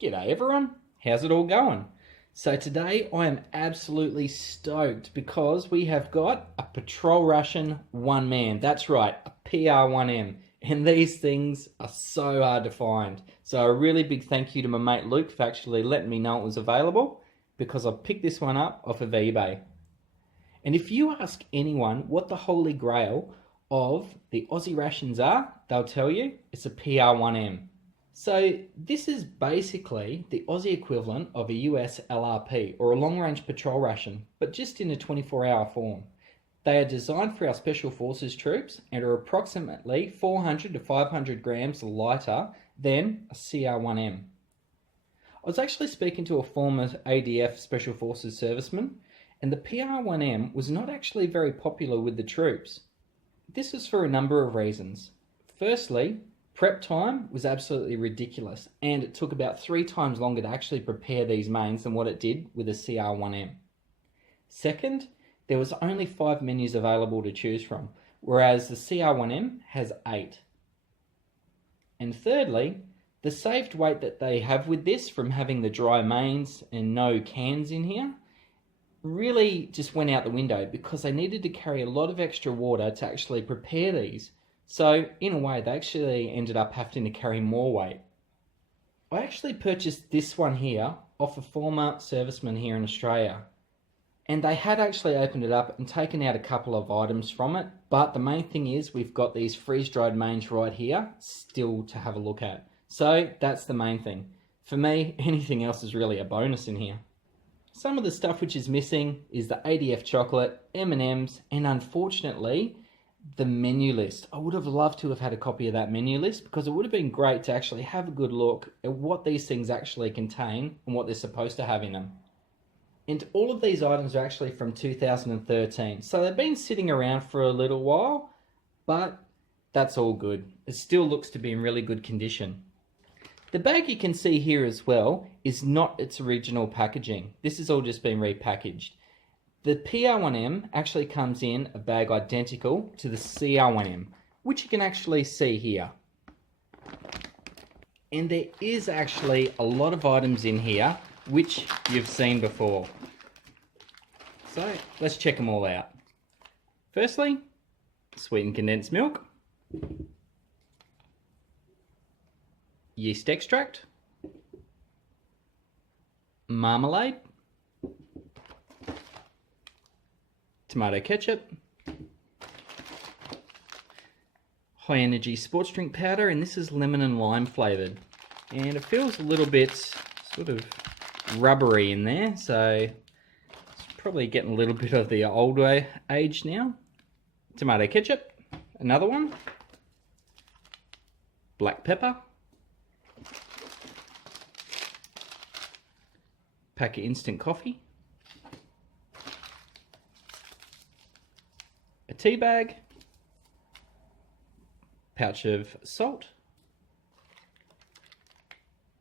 G'day everyone, how's it all going? So today I am absolutely stoked because we have got a patrol ration one man. That's right, a PR1M. And these things are so hard to find. So a really big thank you to my mate Luke for actually letting me know it was available, because I picked this one up off of eBay. And if you ask anyone what the holy grail of the Aussie rations are, they'll tell you it's a PR1M. So this is basically the Aussie equivalent of a US LRP, or a long-range patrol ration, but just in a 24-hour form. They are designed for our Special Forces troops and are approximately 400 to 500 grams lighter than a CR1M. I was actually speaking to a former ADF Special Forces serviceman, and the PR1M was not actually very popular with the troops. This is for a number of reasons. Firstly, prep time was absolutely ridiculous, and it took about 3 times longer to actually prepare these mains than what it did with a CR1M. Second, there was only 5 menus available to choose from, whereas the CR1M has 8. And thirdly, the saved weight that they have with this from having the dry mains and no cans in here really just went out the window, because they needed to carry a lot of extra water to actually prepare these. So in a way, they actually ended up having to carry more weight. I actually purchased this one here off a former serviceman here in Australia, and they had actually opened it up and taken out a couple of items from it, but the main thing is we've got these freeze-dried mains right here still to have a look at. So that's the main thing. For me, anything else is really a bonus in here. Some of the stuff which is missing is the ADF chocolate, M&Ms, and unfortunately, the menu list. I would have loved to have had a copy of that menu list, because it would have been great to actually have a good look at what these things actually contain and what they're supposed to have in them. And all of these items are actually from 2013, so they've been sitting around for a little while, but that's all good. It still looks to be in really good condition. The bag you can see here as well is not its original packaging. This has all just been repackaged. The PR1M actually comes in a bag identical to the CR1M, which you can actually see here. And there is actually a lot of items in here which you've seen before. So let's check them all out. Firstly, sweetened condensed milk, yeast extract, marmalade, tomato ketchup, high energy sports drink powder, and this is lemon and lime flavoured. And it feels a little bit sort of rubbery in there, so it's probably getting a little bit of the older age now. Tomato ketchup, another one, black pepper, pack of instant coffee, a tea bag, pouch of salt,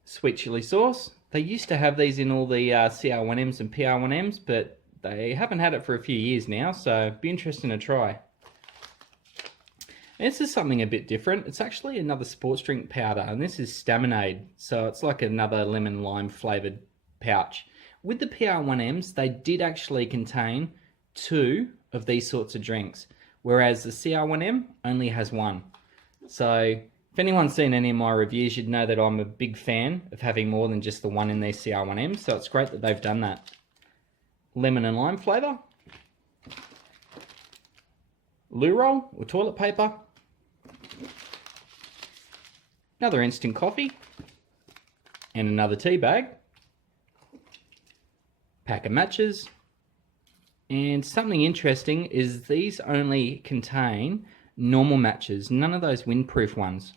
sweet chili sauce. They used to have these in all the CR1Ms and PR1Ms, but they haven't had it for a few years now, so it'd be interesting to try. And this is something a bit different. It's actually another sports drink powder, and this is Staminate, so it's like another lemon lime flavoured pouch. With the PR1Ms, they did actually contain 2 of these sorts of drinks, whereas the CR1M only has 1. So if anyone's seen any of my reviews, you'd know that I'm a big fan of having more than just the one in these CR1Ms, so it's great that they've done that. Lemon and lime flavour, loo roll or toilet paper, another instant coffee, and another tea bag, pack of matches. And something interesting is these only contain normal matches, none of those windproof ones.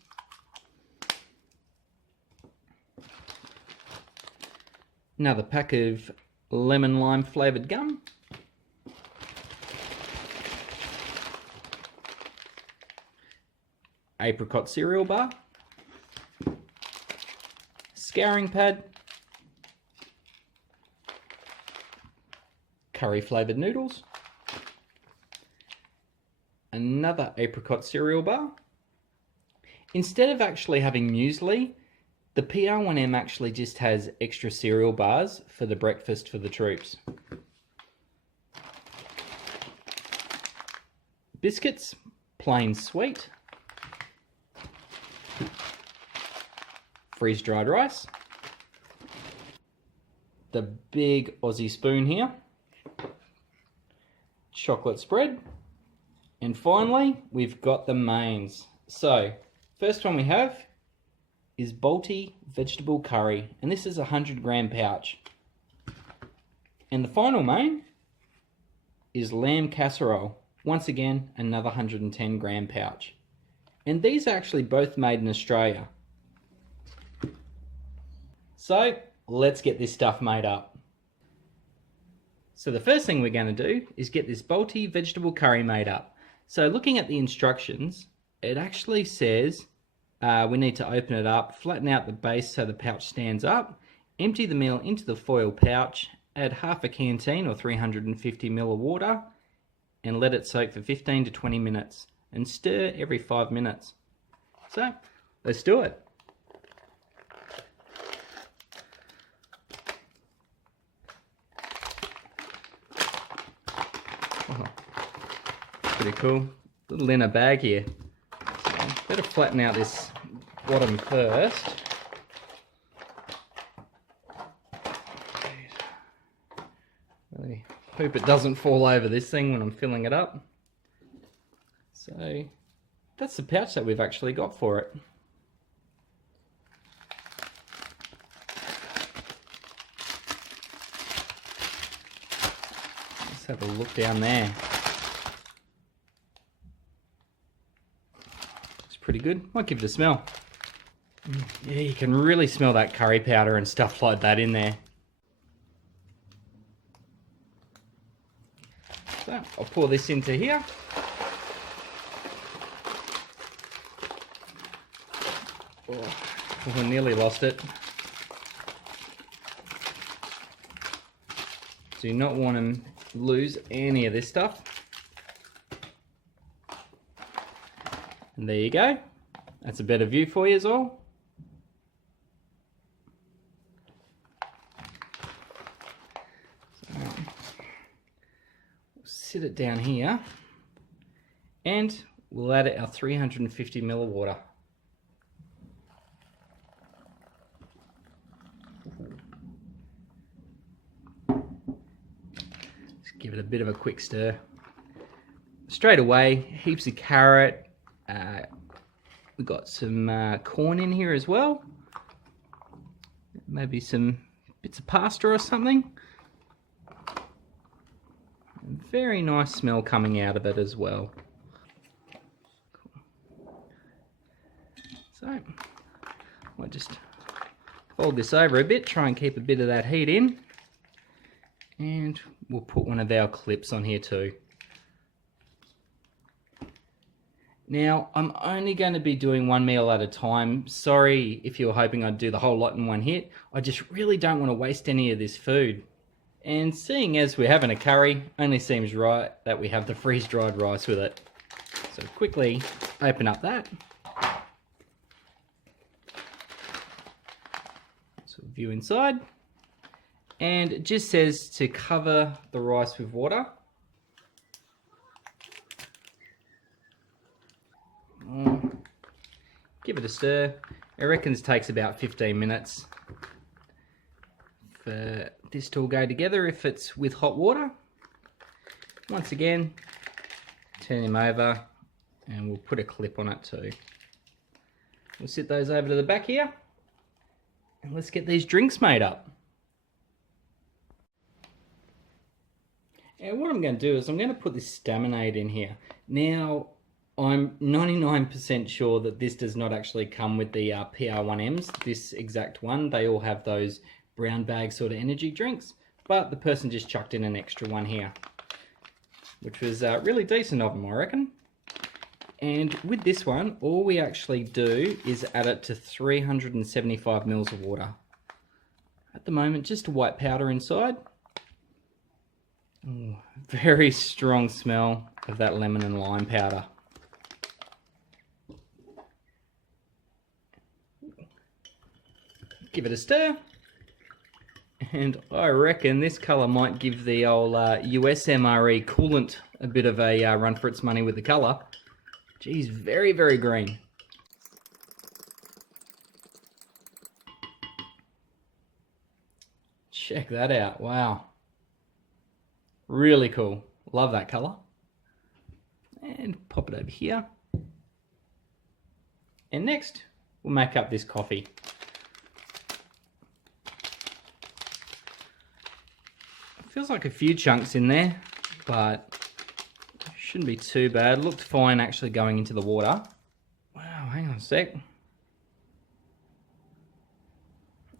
Another pack of lemon lime flavoured gum, Apricot Cereal Bar, scouring pad, curry flavoured noodles, another Apricot Cereal Bar. Instead of actually having muesli, The PR1M actually just has extra cereal bars for the breakfast for the troops. Biscuits, plain sweet. Freeze-dried rice. The big Aussie spoon here. Chocolate spread. And finally, we've got the mains. So, first one we have is Balti vegetable curry, and this is a 100-gram pouch. And the final main is lamb casserole. Once again, another 110-gram pouch. And these are actually both made in Australia. So, let's get this stuff made up. So the first thing we're going to do is get this Balti vegetable curry made up. So looking at the instructions, it actually says we need to open it up, flatten out the base so the pouch stands up, empty the meal into the foil pouch, add half a canteen or 350 ml of water, and let it soak for 15 to 20 minutes, and stir every 5 minutes. So, let's do it. Oh, pretty cool. Little in a bag here. So, better flatten out this bottom first. Really hope it doesn't fall over this thing when I'm filling it up. So that's the pouch that we've actually got for it. Let's have a look down there. It's pretty good. Might give it a smell. Yeah, you can really smell that curry powder and stuff like that in there. So I'll pour this into here. Oh, I nearly lost it. So you not want to lose any of this stuff. And there you go. That's a better view for you as well. Sit it down here, and we'll add our 350 ml of water. Just give it a bit of a quick stir. Straight away, heaps of carrot. We've got some corn in here as well. Maybe some bits of pasta or something. Very nice smell coming out of it as well. So, I'll just fold this over a bit, try and keep a bit of that heat in. And we'll put one of our clips on here too. Now, I'm only going to be doing one meal at a time. Sorry if you were hoping I'd do the whole lot in one hit. I just really don't want to waste any of this food. And seeing as we're having a curry, only seems right that we have the freeze-dried rice with it. So quickly open up that. So view inside. And it just says to cover the rice with water. Give it a stir. I reckon it takes about 15 minutes for this to all go together if it's with hot water. Once again, turn him over and we'll put a clip on it too. We'll sit those over to the back here and let's get these drinks made up. And what I'm going to do is I'm going to put this Staminate in here. Now, I'm 99% sure that this does not actually come with the PR1Ms, this exact one. They all have those brown bag sort of energy drinks, but the person just chucked in an extra one here, which was really decent of them, I reckon. And with this one, all we actually do is add it to 375 mils of water. At the moment, just a white powder inside. Ooh, very strong smell of that lemon and lime powder. Give it a stir. And I reckon this colour might give the old US MRE coolant a bit of a run for its money with the colour. Geez, very, very green. Check that out, wow. Really cool, love that colour. And pop it over here. And next, we'll make up this coffee. Feels like a few chunks in there, but shouldn't be too bad. Looked fine actually going into the water. Wow, hang on a sec.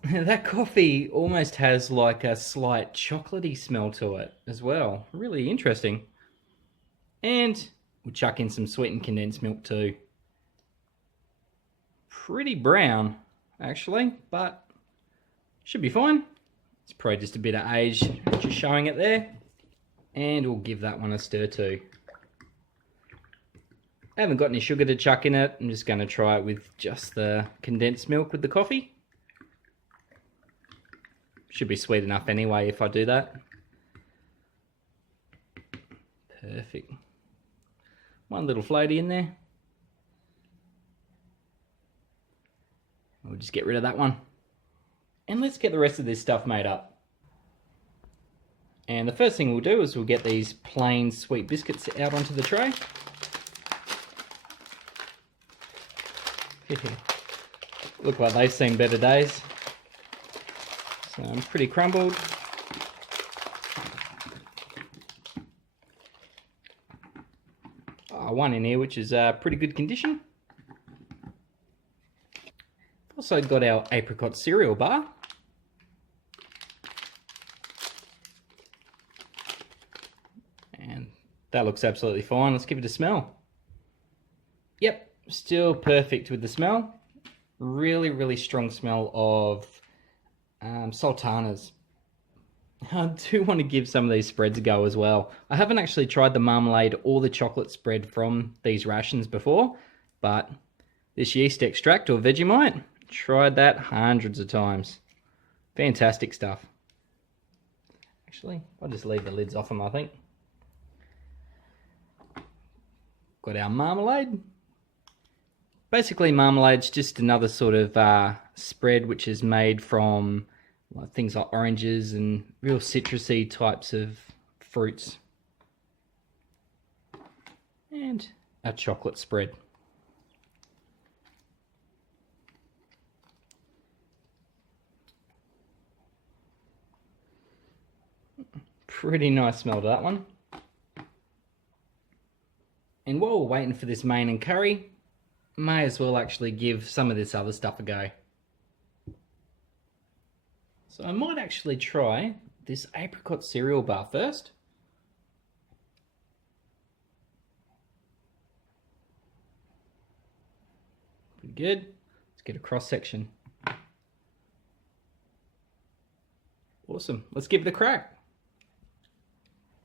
That coffee almost has like a slight chocolatey smell to it as well. Really interesting. And we'll chuck in some sweetened condensed milk too. Pretty brown actually, but should be fine. It's probably just a bit of age just showing it there. And we'll give that one a stir too. I haven't got any sugar to chuck in it. I'm just going to try it with just the condensed milk with the coffee. Should be sweet enough anyway if I do that. Perfect. One little floaty in there. We'll just get rid of that one. And let's get the rest of this stuff made up. And the first thing we'll do is we'll get these plain sweet biscuits out onto the tray. Look like they've seen better days. So I'm pretty crumbled. One in here which is pretty good condition. Also got our Apricot Cereal Bar. And that looks absolutely fine. Let's give it a smell. Yep, still perfect with the smell. Really, really strong smell of sultanas. I do want to give some of these spreads a go as well. I haven't actually tried the marmalade or the chocolate spread from these rations before, but this yeast extract or Vegemite, tried that hundreds of times. Fantastic stuff. Actually, I'll just leave the lids off them, I think. Got our marmalade. Basically, marmalade's just another sort of spread which is made from things like oranges and real citrusy types of fruits. And a chocolate spread. Pretty nice smell to that one. And while we're waiting for this main and curry, may as well actually give some of this other stuff a go. So I might actually try this Apricot Cereal Bar first. Pretty good. Let's get a cross section. Awesome. Let's give it a crack.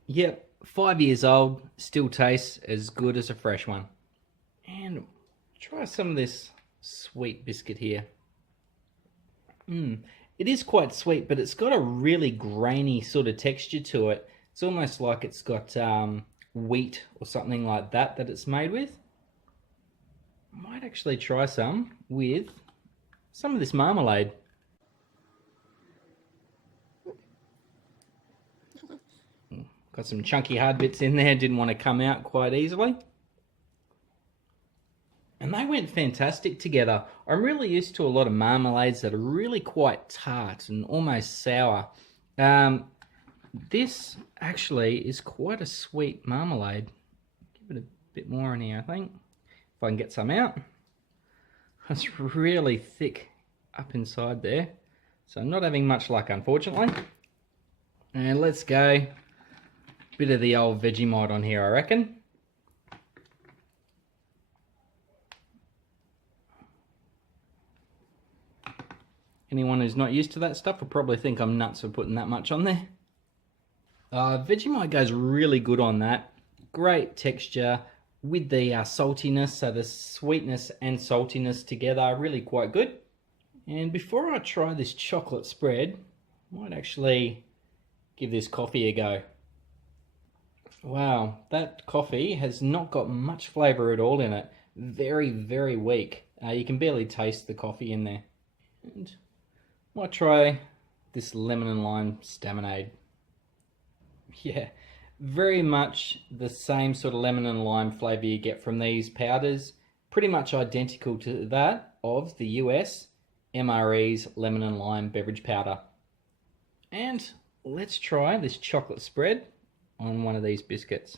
Yep, 5 years old, still tastes as good as a fresh one. And try some of this sweet biscuit here. It is quite sweet, but it's got a really grainy sort of texture to it. It's almost like it's got wheat or something like that it's made with. I might actually try some with some of this marmalade. Got some chunky hard bits in there, didn't want to come out quite easily. And they went fantastic together. I'm really used to a lot of marmalades that are really quite tart and almost sour. This actually is quite a sweet marmalade. Give it a bit more in here, I think. If I can get some out. It's really thick up inside there. So I'm not having much luck, unfortunately. And let's go. Bit of the old Vegemite on here, I reckon. Anyone who's not used to that stuff will probably think I'm nuts for putting that much on there. Vegemite goes really good on that. Great texture with the saltiness, so the sweetness and saltiness together are really quite good. And before I try this chocolate spread, I might actually give this coffee a go. Wow, that coffee has not got much flavour at all in it. Very, very weak. You can barely taste the coffee in there. And I might try this lemon and lime Staminate. Yeah, very much the same sort of lemon and lime flavour you get from these powders. Pretty much identical to that of the US MRE's lemon and lime beverage powder. And let's try this chocolate spread on one of these biscuits.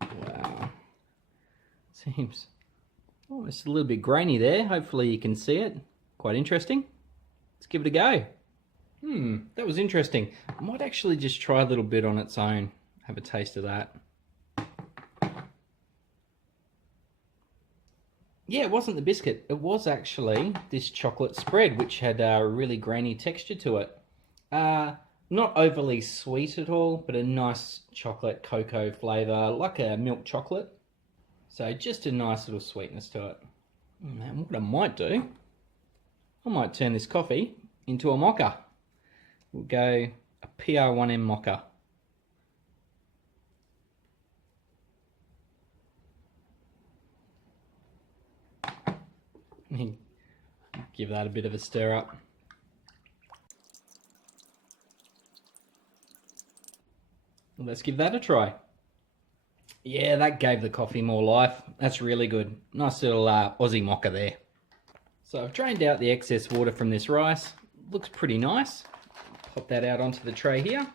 Wow. Seems almost a little bit grainy there. Hopefully you can see it. Quite interesting. Let's give it a go. That was interesting. I might actually just try a little bit on its own. Have a taste of that. Yeah, it wasn't the biscuit. It was actually this chocolate spread, which had a really grainy texture to it. Not overly sweet at all, but a nice chocolate cocoa flavour, like a milk chocolate. So just a nice little sweetness to it. And what I might do, I might turn this coffee into a mocha. We'll go a PR1M mocha. Give that a bit of a stir up. Let's give that a try. Yeah, that gave the coffee more life. That's really good. Nice little Aussie mocha there. So I've drained out the excess water from this rice. Looks pretty nice. Pop that out onto the tray here.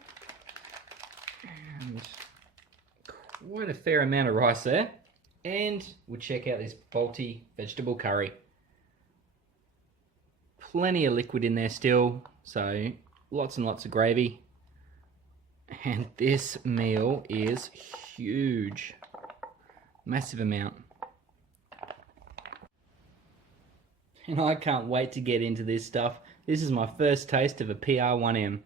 And quite a fair amount of rice there. And we'll check out this Balti vegetable curry. Plenty of liquid in there still, so lots and lots of gravy. And this meal is huge. Massive amount. And I can't wait to get into this stuff. This is my first taste of a PR1M.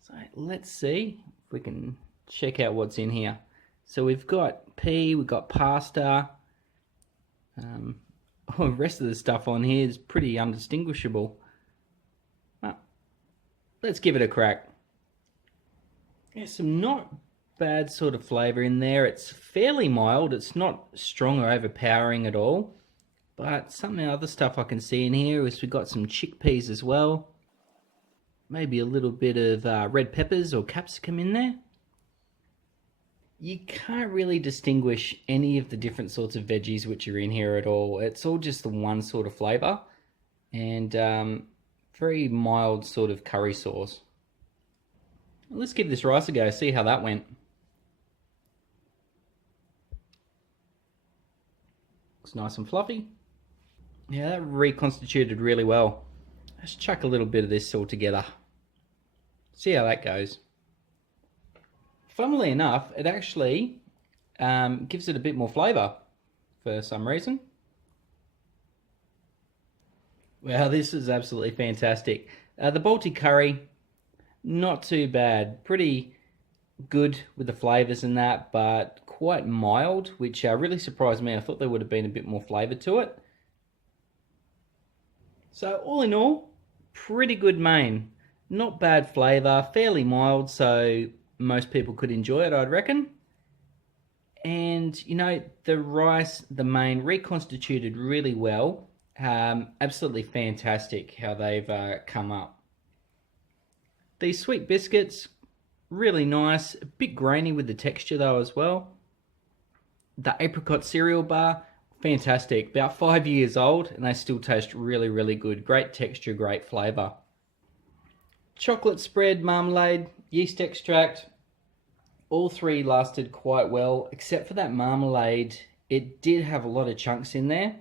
So let's see if we can check out what's in here. So we've got pea, we've got pasta. The rest of the stuff on here is pretty undistinguishable. Well, let's give it a crack. There's some not bad sort of flavour in there. It's fairly mild. It's not strong or overpowering at all. But some of the other stuff I can see in here is we've got some chickpeas as well. Maybe a little bit of red peppers or capsicum in there. You can't really distinguish any of the different sorts of veggies which are in here at all. It's all just the one sort of flavour and very mild sort of curry sauce. Let's give this rice a go, see how that went. Looks nice and fluffy. Yeah, that reconstituted really well. Let's chuck a little bit of this all together. See how that goes. Funnily enough, it actually gives it a bit more flavour for some reason. Wow, this is absolutely fantastic. The Balti curry, not too bad. Pretty good with the flavours and that, but quite mild, which really surprised me. I thought there would have been a bit more flavour to it. So all in all, pretty good main. Not bad flavour, fairly mild, so most people could enjoy it, I'd reckon. And, you know, the rice, the main, reconstituted really well. Absolutely fantastic how they've come up. These sweet biscuits, really nice. A bit grainy with the texture though as well. The Apricot Cereal Bar, fantastic. About 5 years old and they still taste really, really good. Great texture, great flavour. Chocolate spread, marmalade, yeast extract, all three lasted quite well, except for that marmalade. It did have a lot of chunks in there,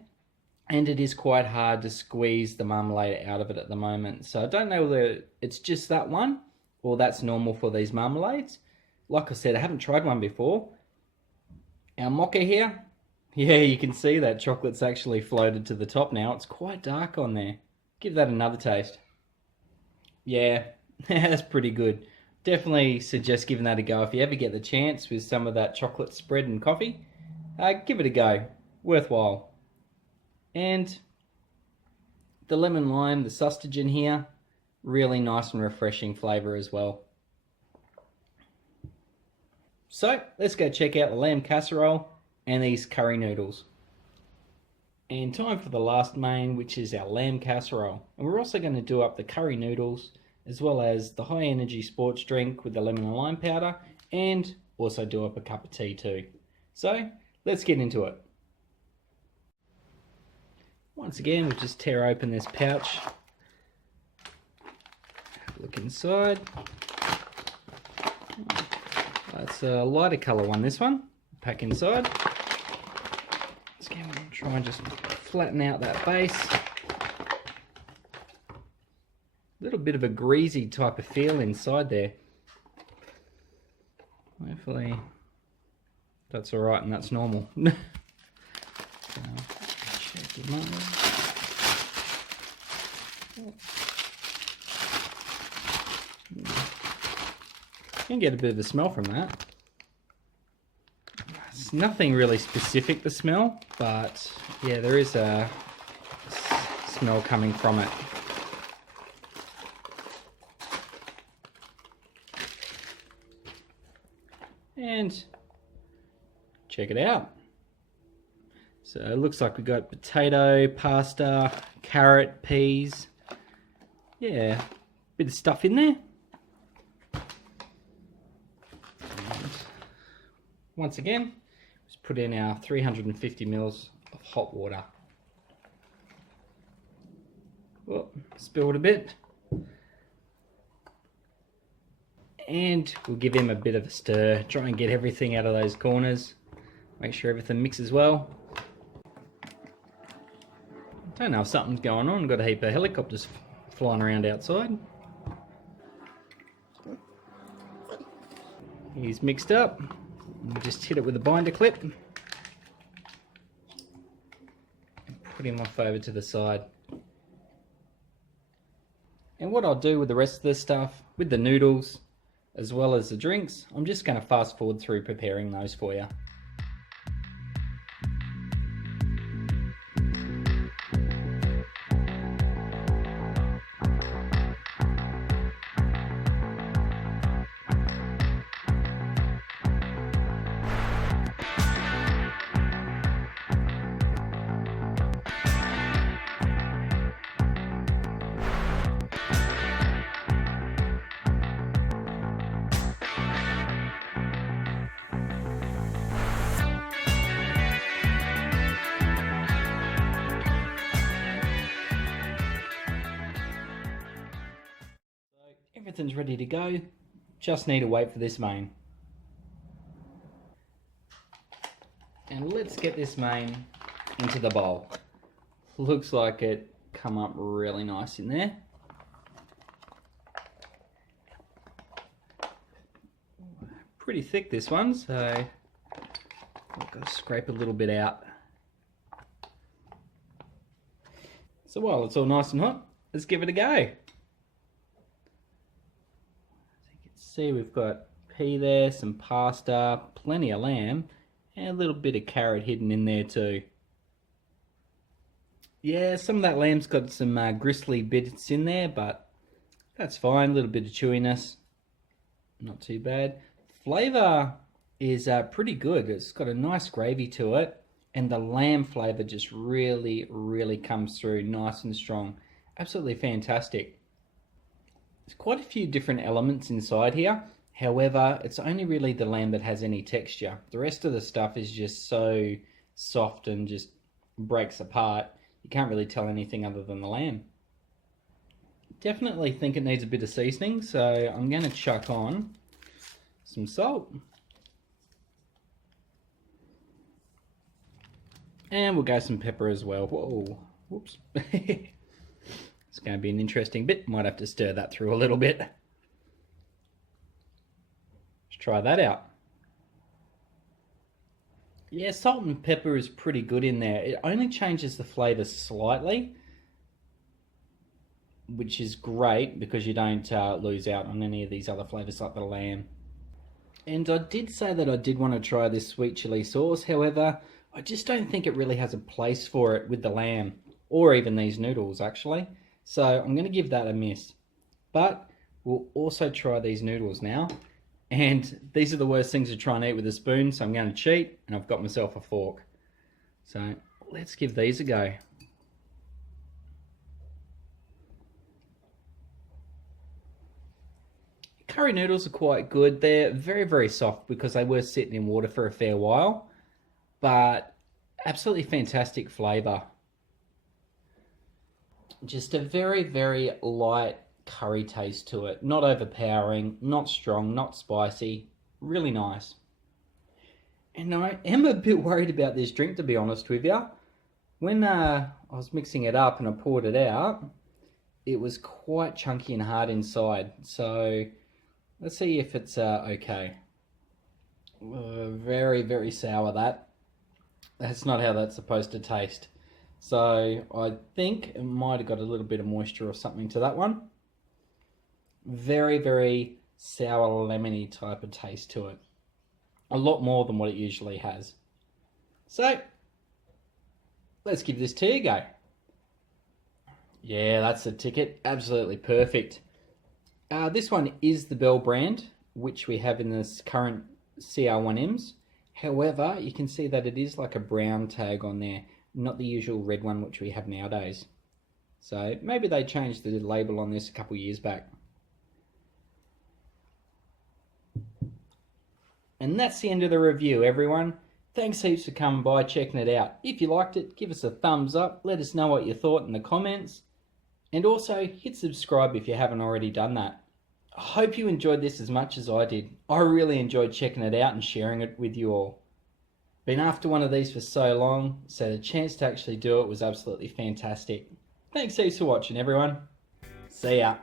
and it is quite hard to squeeze the marmalade out of it at the moment. So I don't know whether it's just that one, or that's normal for these marmalades. Like I said, I haven't tried one before. Our mocha here, yeah, you can see that chocolate's actually floated to the top now. It's quite dark on there. Give that another taste. Yeah, that's pretty good. Definitely suggest giving that a go if you ever get the chance with some of that chocolate spread and coffee. Give it a go. Worthwhile. And The lemon lime, the sausage in here, really nice and refreshing flavour as well. So let's go check out the lamb casserole and these curry noodles. And time for the last main, which is our lamb casserole. And we're also going to do up the curry noodles, as well as the high energy sports drink with the lemon and lime powder, and also do up a cup of tea too. So let's get into it. Once again, we'll just tear open this pouch. Have a look inside. It's a lighter colour one, this one. Pack inside. Let's go and try and just flatten out that base. A little bit of a greasy type of feel inside there. Hopefully that's alright and that's normal. Check them out. You can get a bit of a smell from that. It's nothing really specific, the smell, but yeah, there is a smell coming from it. And check it out. So it looks like we've got potato, pasta, carrot, peas. Yeah, bit of stuff in there. And once again, let's put in our 350 mils of hot water. Oh, spilled a bit. And we'll give him a bit of a stir, try and get everything out of those corners, make sure everything mixes well. Don't know if something's going on, got a heap of helicopters flying around outside. He's mixed up, we'll just hit it with a binder clip and put him off over to the side. And what I'll do with the rest of this stuff, with the noodles, as well as the drinks, I'm just going to fast forward through preparing those for you. Everything's ready to go, just need to wait for this main. And let's get this main into the bowl. Looks like it come up really nice in there. Pretty thick this one, so I've got to scrape a little bit out. So while it's all nice and hot, let's give it a go. See, we've got pea there, some pasta, plenty of lamb, and a little bit of carrot hidden in there too. Yeah, some of that lamb's got some gristly bits in there, but that's fine. A little bit of chewiness, not too bad. Flavour is pretty good. It's got a nice gravy to it, and the lamb flavour just really comes through nice and strong. Absolutely fantastic. There's quite a few different elements inside here. However, it's only really the lamb that has any texture. The rest of the stuff is just so soft and just breaks apart. You can't really tell anything other than the lamb. Definitely think it needs a bit of seasoning, so I'm going to chuck on some salt. And we'll go some pepper as well. Whoa, whoops. It's going to be an interesting bit. Might have to stir that through a little bit. Let's try that out. Yeah, salt and pepper is pretty good in there. It only changes the flavour slightly, which is great because you don't lose out on any of these other flavours like the lamb. And I did say that I did want to try this sweet chilli sauce. However, I just don't think it really has a place for it with the lamb. or even these noodles actually. So I'm going to give that a miss. But we'll also try these noodles now. And these are the worst things to try and eat with a spoon, so I'm going to cheat, and I've got myself a fork. So let's give these a go. Curry noodles are quite good. They're very, very soft because they were sitting in water for a fair while, but absolutely fantastic flavour. Just a very, very light curry taste to it. Not overpowering, not strong, not spicy. Really nice. And I am a bit worried about this drink, to be honest with you. When I was mixing it up and I poured it out, it was quite chunky and hard inside. So let's see if it's okay. Very, very sour that. That's not how that's supposed to taste. So I think it might have got a little bit of moisture or something to that one. Very, very sour, lemony type of taste to it. A lot more than what it usually has. So let's give this tea a go. Yeah, that's the ticket. Absolutely perfect. This one is the Bell brand, which we have in this current CR1Ms. However, you can see that it is like a brown tag on there, not the usual red one which we have nowadays. So maybe they changed the label on this a couple years back. And that's the end of the review, everyone. Thanks heaps for coming by, checking it out. If you liked it, give us a thumbs up. Let us know what you thought in the comments. And also, hit subscribe if you haven't already done that. I hope you enjoyed this as much as I did. I really enjoyed checking it out and sharing it with you all. Been after one of these for so long, so the chance to actually do it was absolutely fantastic. Thanks heaps for watching, everyone. See ya.